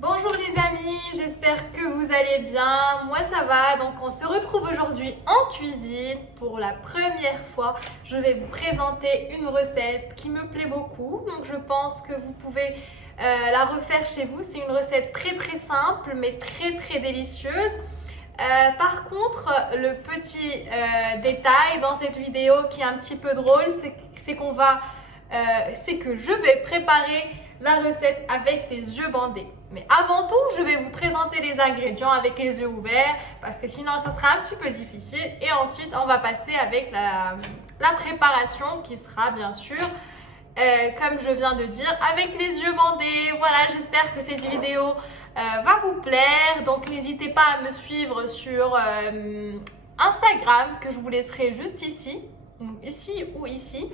Bonjour les amis, j'espère que vous allez bien. Moi ça va, donc on se retrouve aujourd'hui en cuisine. Pour la première fois, je vais vous présenter une recette qui me plaît beaucoup. Donc je pense que vous pouvez la refaire chez vous. C'est une recette très simple mais très délicieuse. Par contre, le petit détail dans cette vidéo qui est un petit peu drôle, c'est que je vais préparer la recette avec les yeux bandés. Mais avant tout, je vais vous présenter les ingrédients avec les yeux ouverts parce que sinon, ce sera un petit peu difficile. Et ensuite, on va passer avec la préparation qui sera bien sûr, comme je viens de dire, avec les yeux bandés. Voilà, j'espère que cette vidéo va vous plaire. Donc, n'hésitez pas à me suivre sur Instagram que je vous laisserai juste ici, ici ou ici.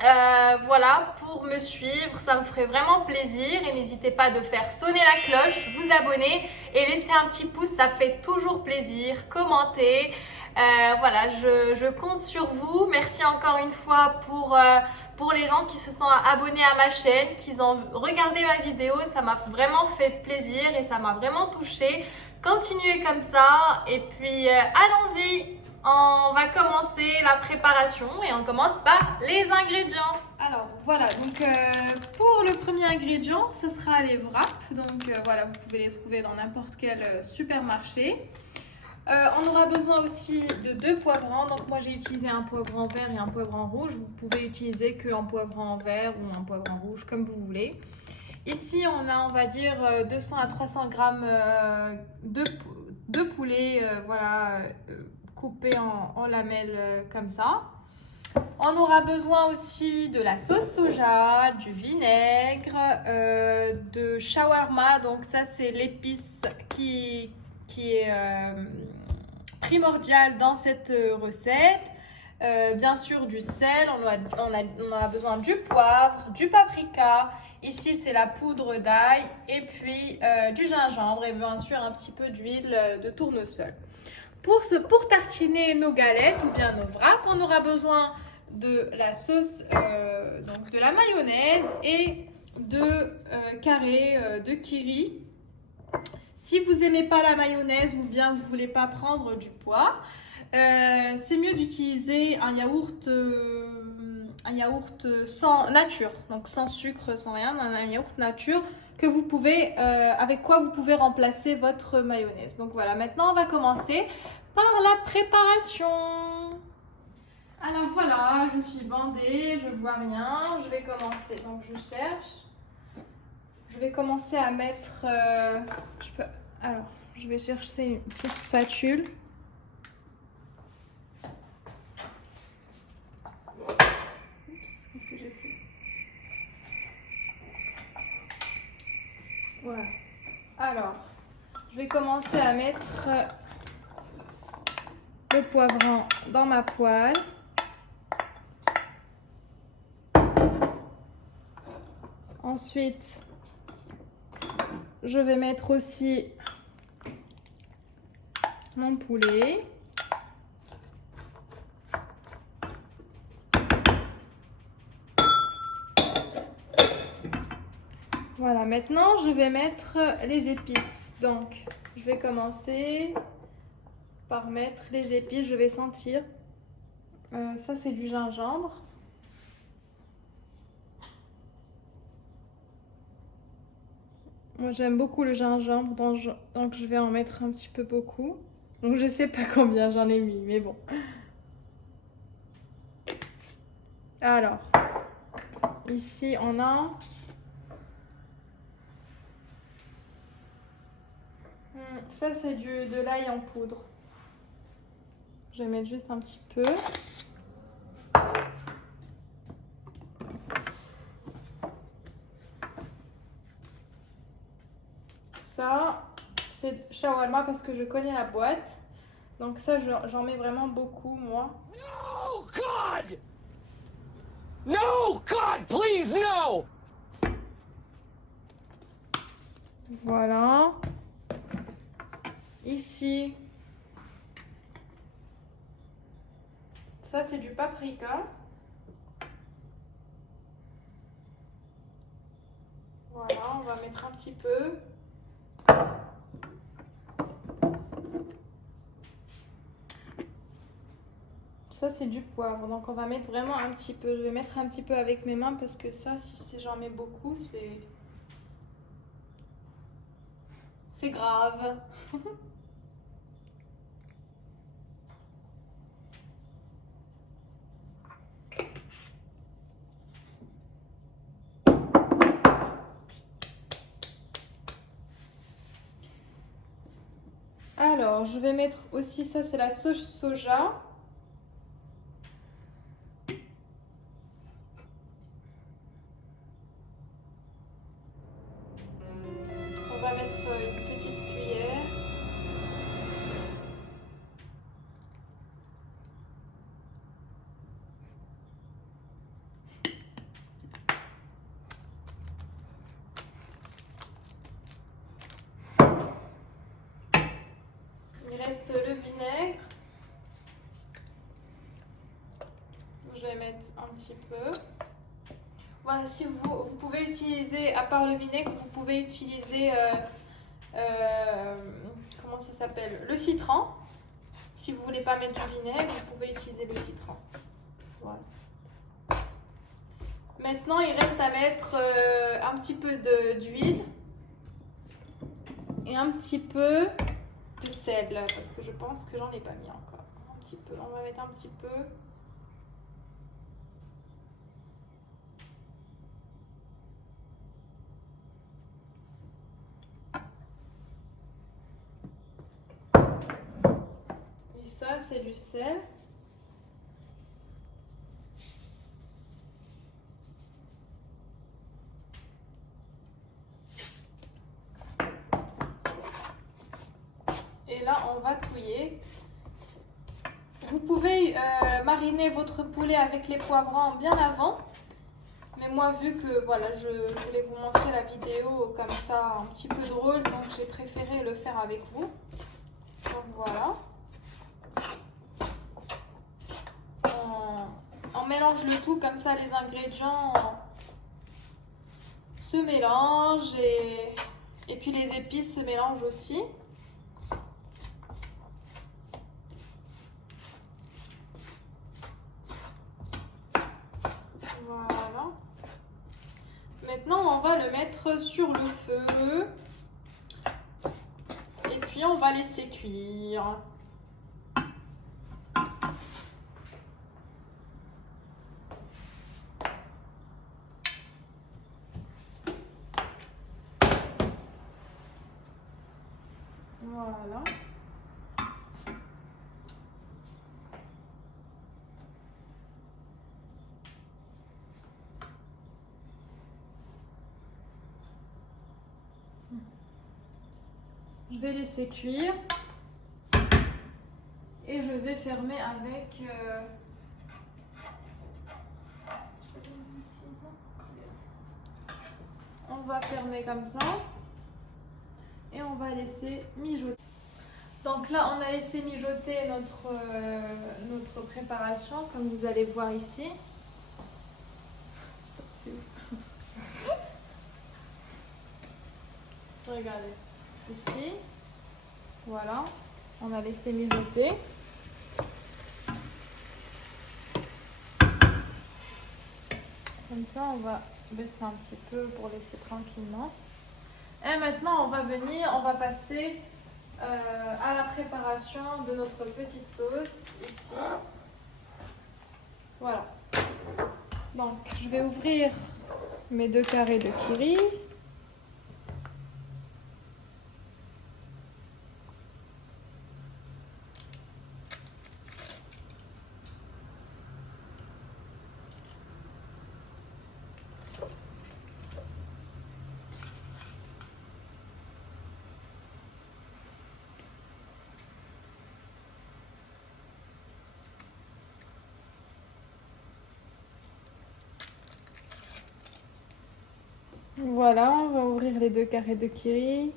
Voilà, pour me suivre, ça me ferait vraiment plaisir et n'hésitez pas de faire sonner la cloche, vous abonner et laisser un petit pouce, ça fait toujours plaisir, commentez. Voilà, je compte sur vous. Merci encore une fois pour les gens qui se sont abonnés à ma chaîne, qui ont regardé ma vidéo, ça m'a vraiment fait plaisir et ça m'a vraiment touchée. Continuez comme ça et puis allons-y. On va commencer la préparation et on commence par les ingrédients. Alors voilà, donc pour le premier ingrédient, ce sera les wraps. Donc voilà, vous pouvez les trouver dans n'importe quel supermarché. On aura besoin aussi de 2 poivrons. Donc moi j'ai utilisé un poivron vert et un poivron rouge. Vous pouvez utiliser qu'un poivron vert ou un poivron rouge comme vous voulez. Ici on a, on va dire, 200 à 300 grammes de poulet, voilà, coupé en lamelles comme ça. On aura besoin aussi de la sauce soja, du vinaigre, de shawarma. Donc ça c'est l'épice qui est primordiale dans cette recette. Bien sûr du sel, on aura besoin du poivre, du paprika. Ici c'est la poudre d'ail et puis du gingembre et bien sûr un petit peu d'huile de tournesol. Pour tartiner nos galettes ou bien nos wraps, on aura besoin de la sauce, donc de la mayonnaise et de carrés de kiri. Si vous n'aimez pas la mayonnaise ou bien vous ne voulez pas prendre du poids, c'est mieux d'utiliser un yaourt sans nature, donc sans sucre, sans rien, un yaourt nature que vous pouvez, avec quoi vous pouvez remplacer votre mayonnaise. Donc voilà, maintenant on va commencer par la préparation. Alors voilà, je suis bandée, je vois rien, je vais commencer, donc je cherche. Je vais commencer à mettre, je vais chercher une petite spatule. Oups, qu'est-ce que j'ai fait? Voilà. Alors, je vais commencer à mettre le poivron dans ma poêle. Ensuite, je vais mettre aussi mon poulet. Voilà, maintenant je vais mettre les épices. Donc, je vais commencer par mettre les épices. Je vais sentir. Ça, c'est du gingembre. Moi, j'aime beaucoup le gingembre, donc je vais en mettre un petit peu beaucoup. Donc, je sais pas combien j'en ai mis, mais bon. Alors, ici, on a... Ça, c'est de l'ail en poudre. Je vais mettre juste un petit peu. Ça, c'est shawarma parce que je connais la boîte. Donc ça, j'en mets vraiment beaucoup, moi. No, God! No, God, please, no! Voilà. Ici, ça c'est du paprika. Voilà, on va mettre un petit peu. Ça c'est du poivre, donc on va mettre vraiment un petit peu. Je vais mettre un petit peu avec mes mains parce que ça, si j'en mets beaucoup, c'est grave. Alors, je vais mettre aussi, ça c'est la sauce soja. On va mettre une petite cuillère. Il reste le vinaigre. Je vais mettre un petit peu. Voilà, si vous pouvez utiliser, à part le vinaigre, vous pouvez utiliser, comment ça s'appelle, le citron. Si vous voulez pas mettre du vinaigre, vous pouvez utiliser le citron. Voilà. Maintenant, il reste à mettre un petit peu d'huile et un petit peu de sel, parce que je pense que j'en ai pas mis encore. Un petit peu, on va mettre un petit peu. Et ça, c'est du sel. Et là, on va touiller. Vous pouvez mariner votre poulet avec les poivrons bien avant. Mais moi, vu que voilà, je voulais vous montrer la vidéo comme ça, un petit peu drôle, donc j'ai préféré le faire avec vous. Donc voilà. On mélange le tout, comme ça les ingrédients se mélangent et puis les épices se mélangent aussi. Voilà. Maintenant, on va le mettre sur le feu et puis on va laisser cuire. Voilà. Je vais laisser cuire et je vais fermer avec on va fermer comme ça et on va laisser mijoter. Donc là, on a laissé mijoter notre préparation, comme vous allez voir ici. Regardez, ici, voilà, on a laissé mijoter. Comme ça, on va baisser un petit peu pour laisser tranquillement. Et maintenant, on va passer à la préparation de notre petite sauce ici. Voilà. Donc, je vais ouvrir mes 2 carrés de curry. Voilà, on va ouvrir les 2 carrés de curry.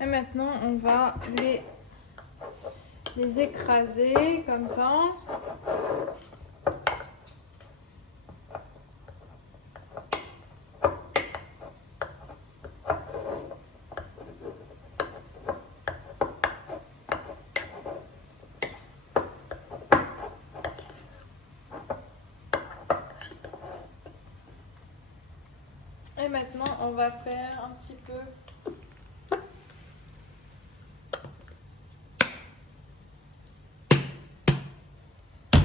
Et maintenant, on va les écraser comme ça. Et maintenant, on va faire un petit peu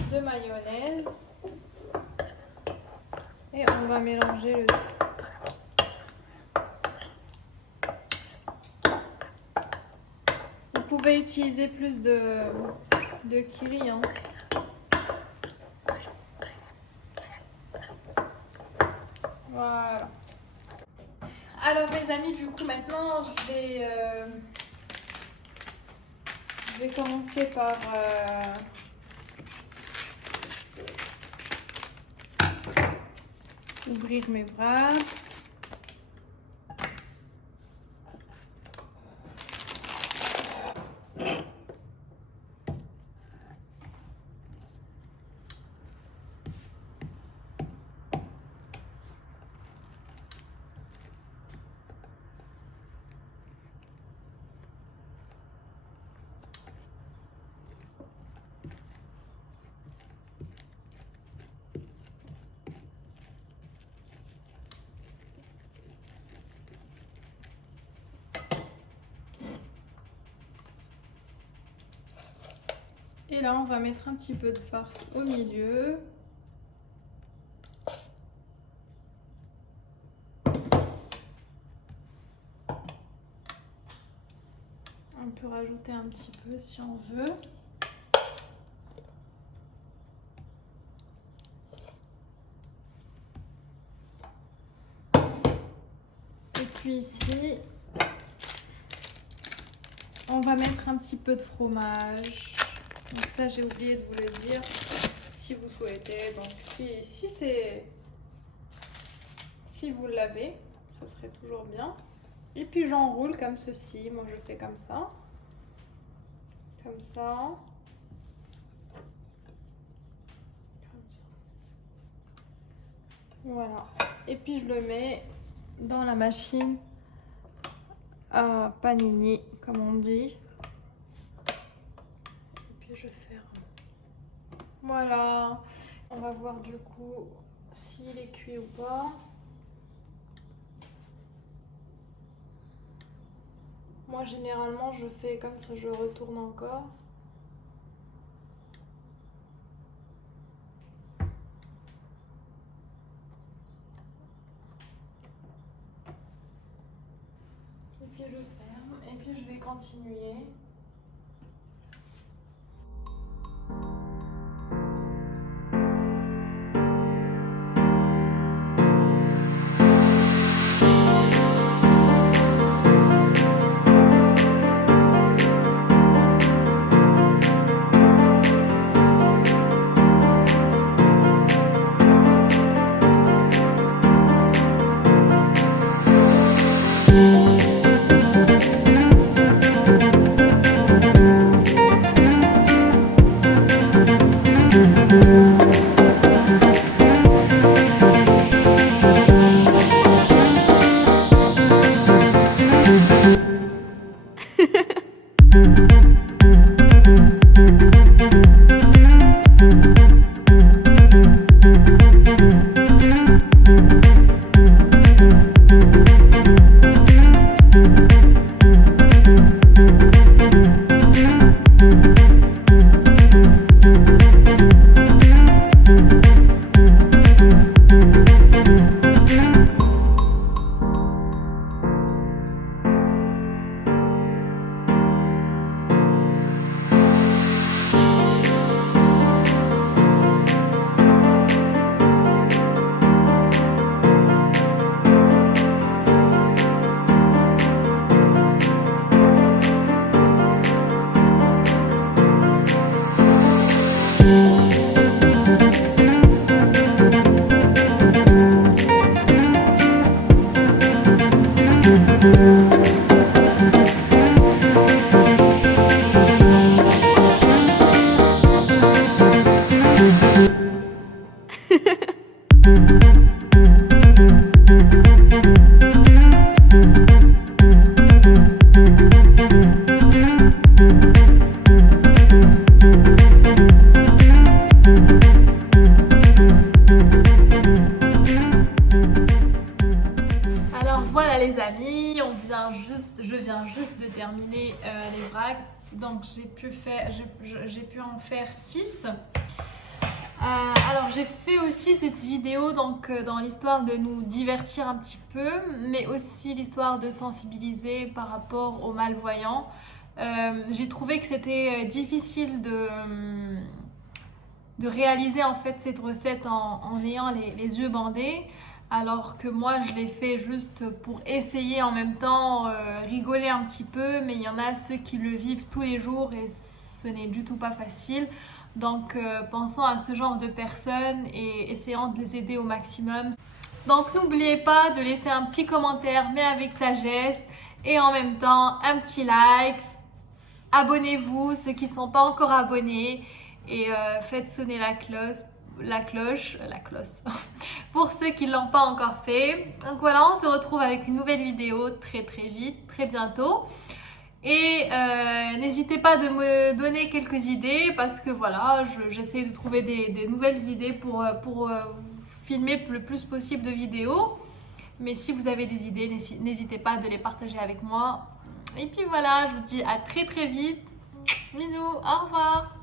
de mayonnaise. Et on va mélanger le tout. Vous pouvez utiliser plus de curry, hein. Voilà. Alors les amis, du coup maintenant je vais commencer par ouvrir mes wraps. Et là, on va mettre un petit peu de farce au milieu. On peut rajouter un petit peu si on veut. Et puis ici, on va mettre un petit peu de fromage. Donc ça, j'ai oublié de vous le dire, si vous souhaitez. Donc si vous l'avez, ça serait toujours bien. Et puis j'enroule comme ceci. Moi, je fais comme ça. Comme ça. Comme ça. Voilà. Et puis je le mets dans la machine à panini, comme on dit. Je ferme. Voilà. On va voir du coup s'il est cuit ou pas. Moi généralement je fais comme ça, je retourne encore. Et puis je ferme et puis je vais continuer. amis, je viens juste de terminer les bragues. Donc j'ai pu en faire 6. Alors j'ai fait aussi cette vidéo donc dans l'histoire de nous divertir un petit peu, mais aussi l'histoire de sensibiliser par rapport aux malvoyants. J'ai trouvé que c'était difficile de réaliser en fait cette recette en ayant les yeux bandés, alors que moi je l'ai fait juste pour essayer, en même temps rigoler un petit peu, mais il y en a ceux qui le vivent tous les jours et ce n'est du tout pas facile. Donc pensons à ce genre de personnes et essayons de les aider au maximum. Donc n'oubliez pas de laisser un petit commentaire mais avec sagesse, et en même temps un petit like. Abonnez-vous ceux qui ne sont pas encore abonnés, et faites sonner la cloche pour ceux qui ne l'ont pas encore fait. Donc voilà, on se retrouve avec une nouvelle vidéo très vite, très bientôt. Et n'hésitez pas de me donner quelques idées, parce que voilà, j'essaie de trouver des nouvelles idées pour filmer le plus possible de vidéos. Mais si vous avez des idées, n'hésitez pas de les partager avec moi. Et puis voilà, je vous dis à très vite. Bisous, au revoir.